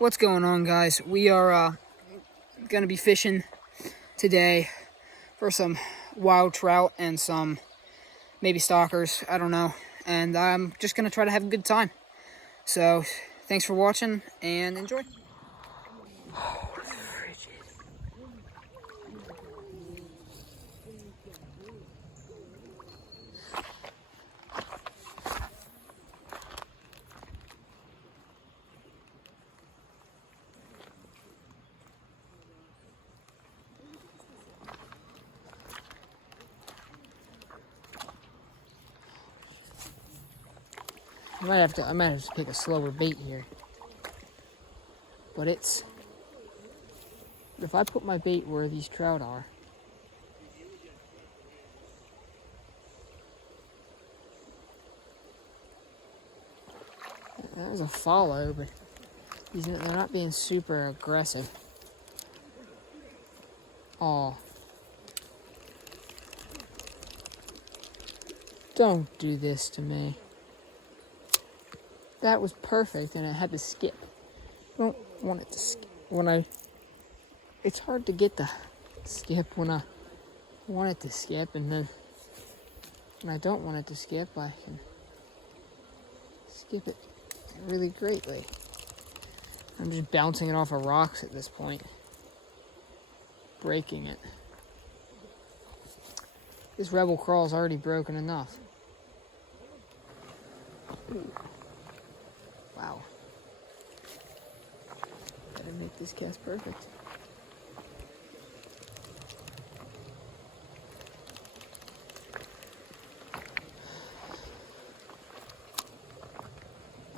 What's going on, guys? We are gonna be fishing today for some wild trout and some maybe stalkers, I don't know, and I'm just gonna try to have a good time. So thanks for watching and enjoy. Oh, frigid. I might have to pick a slower bait here. But if I put my bait where these trout are, that was a follow, but they're not being super aggressive. Aw. Don't do this to me. That was perfect, and it had to skip. I don't want it to skip. It's hard to get the skip when I want it to skip, and then when I don't want it to skip, I can skip it really greatly. I'm just bouncing it off of rocks at this point, breaking it. This rebel crawl is already broken enough. Ooh. Wow. Gotta make this cast perfect.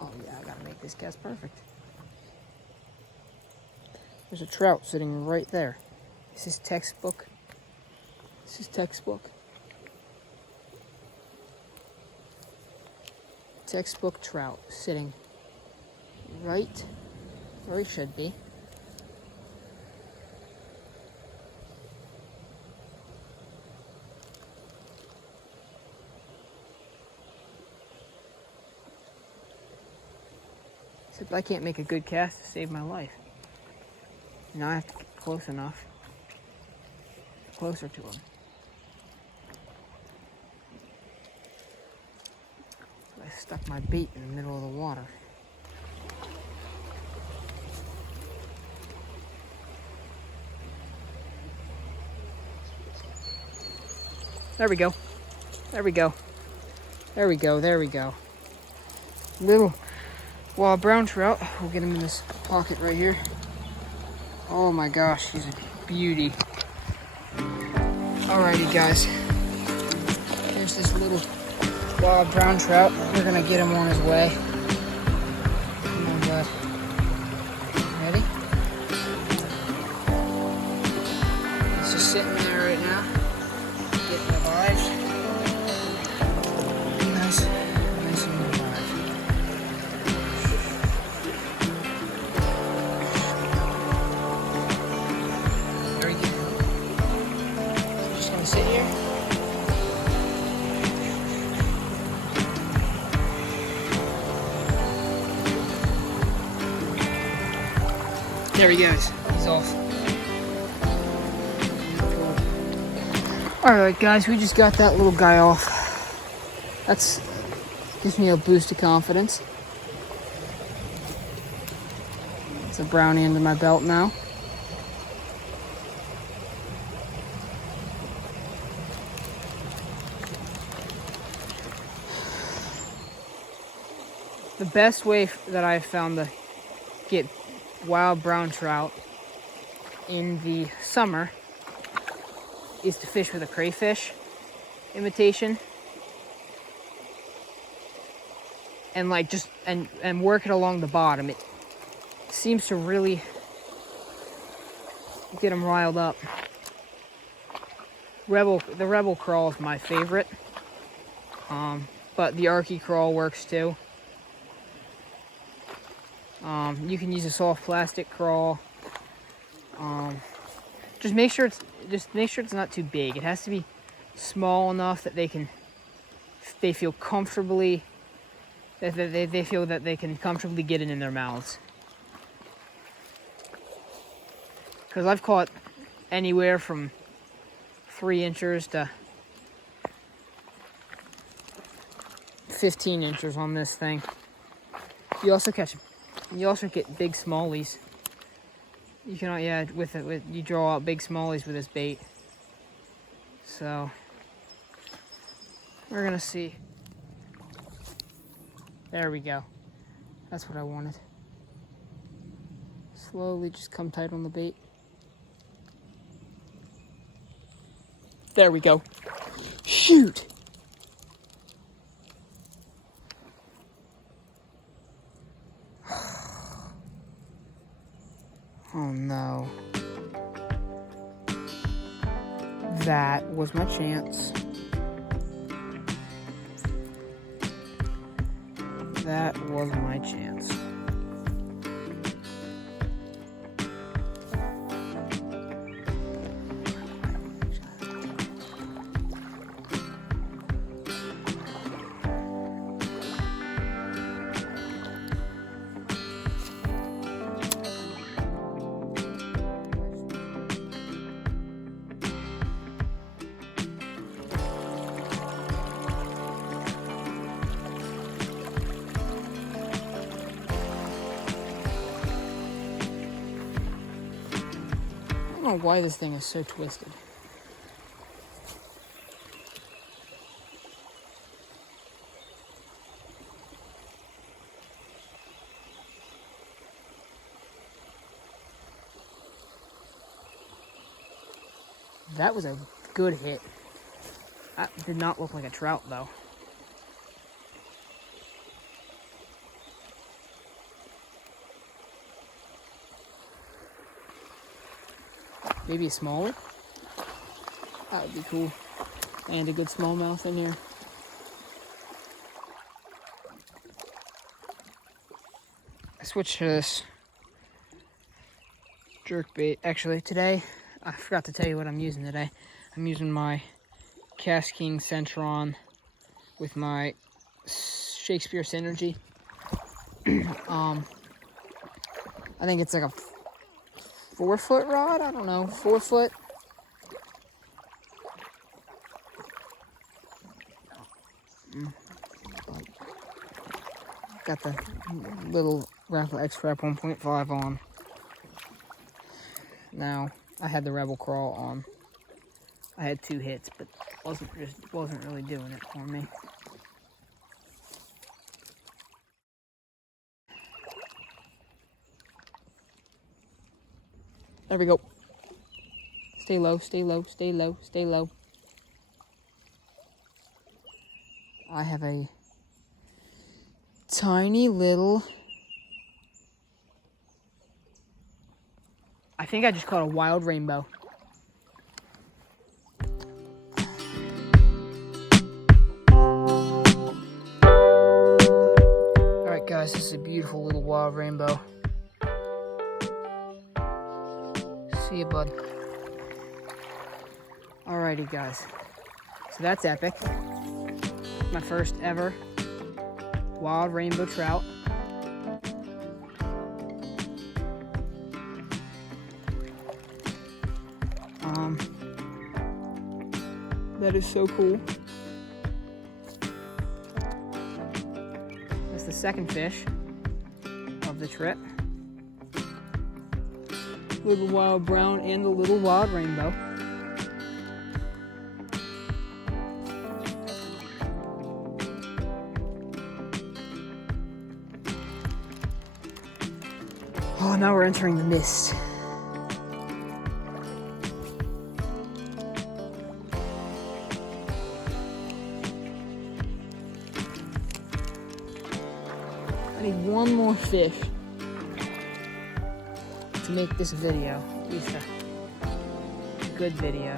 Oh yeah, I gotta make this cast perfect. There's a trout sitting right there. This is textbook. This is textbook. Textbook trout sitting right where he should be. Except I can't make a good cast to save my life. Now I have to get close enough, closer to him. So I stuck my bait in the middle of the water. There we go. There we go. There we go. There we go. Little wild brown trout. We'll get him in this pocket right here. Oh my gosh, he's a beauty. Alrighty, guys. Here's this little wild brown trout. We're gonna get him on his way. Come on, bud. Ready? He's just sitting there right now. Getting revived. Nice and revived. Very good. I'm just gonna sit here. There he goes. He's off. Alright guys, we just got that little guy off. That's gives me a boost of confidence. It's a brownie under my belt now. The best way that I've found to get wild brown trout in the summer is to fish with a crayfish imitation, and like just and work it along the bottom. It seems to really get them riled up. The rebel crawl is my favorite, but the arky crawl works too. You can use a soft plastic crawl. Just make sure it's not too big. It has to be small enough that they feel comfortably, that they feel that they can comfortably get it in their mouths. Because I've caught anywhere from 3 inches to 15 inches on this thing. You also get big smallies. You can, yeah, you draw out big smallies with this bait. So we're gonna see. There we go. That's what I wanted. Slowly just come tight on the bait. There we go. Shoot! Oh no. That was my chance. That was my chance. I don't know why this thing is so twisted. That was a good hit. That did not look like a trout though. Maybe a smaller? That would be cool. And a good smallmouth in here. I switched to this jerk bait. Actually, today, I forgot to tell you what I'm using today. I'm using my Cast King Centron with my Shakespeare Synergy. I think it's like a 4-foot rod? I don't know, 4 foot. Got the little Raffle X-Trap 1.5 on. Now, I had the Rebel Crawl on. I had 2 hits, but wasn't really doing it for me. There we go. Stay low, stay low, stay low, stay low. I have a tiny little... I think I just caught a wild rainbow. Alright guys, this is a beautiful little wild rainbow. See you, bud. Alrighty, guys. So that's epic. My first ever wild rainbow trout. That is so cool. That's the second fish of the trip. Little wild brown and the little wild rainbow. Oh, now we're entering the mist. I need one more fish to make this video at least a good video.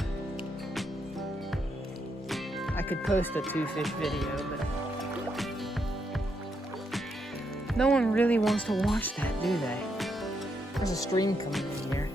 I could post a 2-fish video, but no one really wants to watch that, do they? There's a stream coming in here.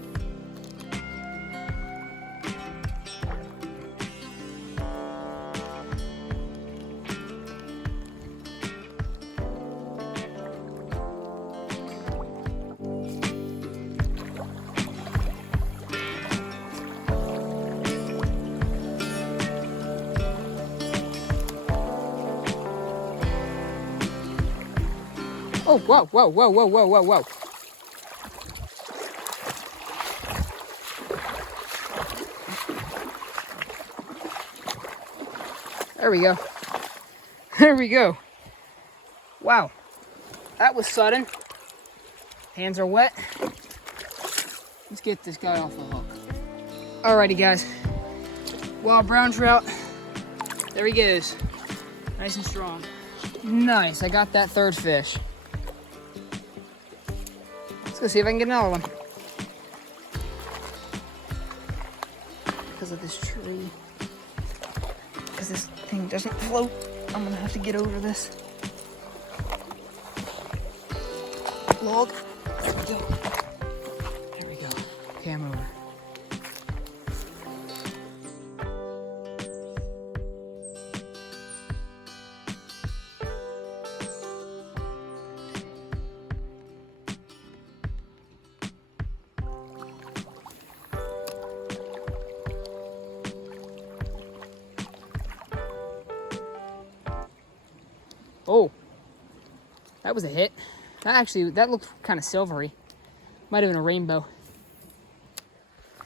Oh, whoa, whoa, whoa, whoa, whoa, whoa, whoa. There we go. There we go. Wow. That was sudden. Hands are wet. Let's get this guy off the hook. Alrighty, guys. Wild brown trout. There he goes. Nice and strong. Nice. I got that third fish. Let's go see if I can get another one. Because of this tree. Because this thing doesn't float, I'm gonna have to get over this log. There we go. There we go. Okay, I'm over. Oh, that was a hit. That looked kind of silvery. Might have been a rainbow.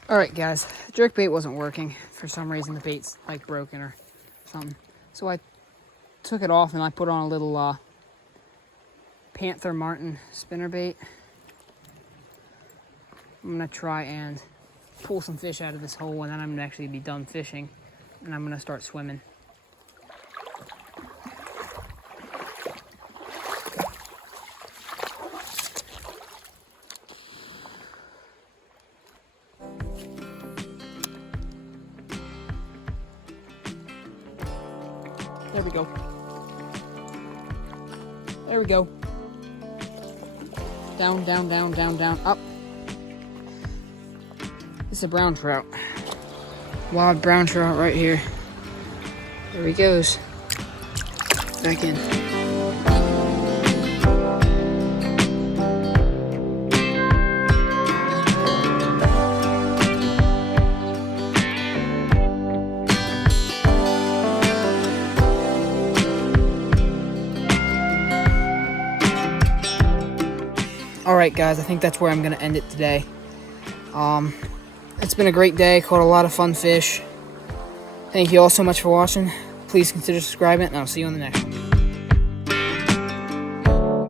All right, guys, jerk bait wasn't working. For some reason, the bait's like broken or something. So I took it off and I put on a little Panther Martin spinner bait. I'm gonna try and pull some fish out of this hole, and then I'm gonna actually be done fishing, and I'm gonna start swimming. There we go. There we go. Down, down, down, down, down, up. This is a brown trout. Wild brown trout right here. There he goes. Back in. Alright guys, I think that's where I'm going to end it today. It's been a great day, caught a lot of fun fish. Thank you all so much for watching. Please consider subscribing, and I'll see you on the next one.